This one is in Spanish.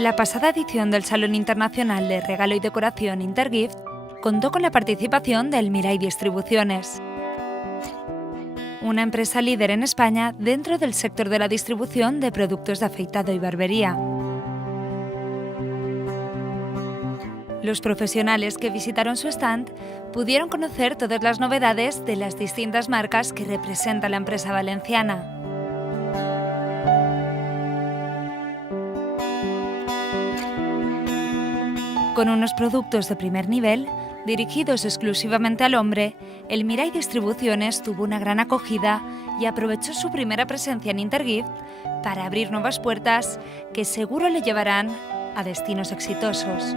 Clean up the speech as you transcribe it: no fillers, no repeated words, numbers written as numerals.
La pasada edición del Salón Internacional de Regalo y Decoración Intergift contó con la participación del Mirai Distribuciones, una empresa líder en España dentro del sector de la distribución de productos de afeitado y barbería. Los profesionales que visitaron su stand pudieron conocer todas las novedades de las distintas marcas que representa la empresa valenciana. Con unos productos de primer nivel, dirigidos exclusivamente al hombre, el Mirai Distribuciones tuvo una gran acogida y aprovechó su primera presencia en Intergift para abrir nuevas puertas que seguro le llevarán a destinos exitosos.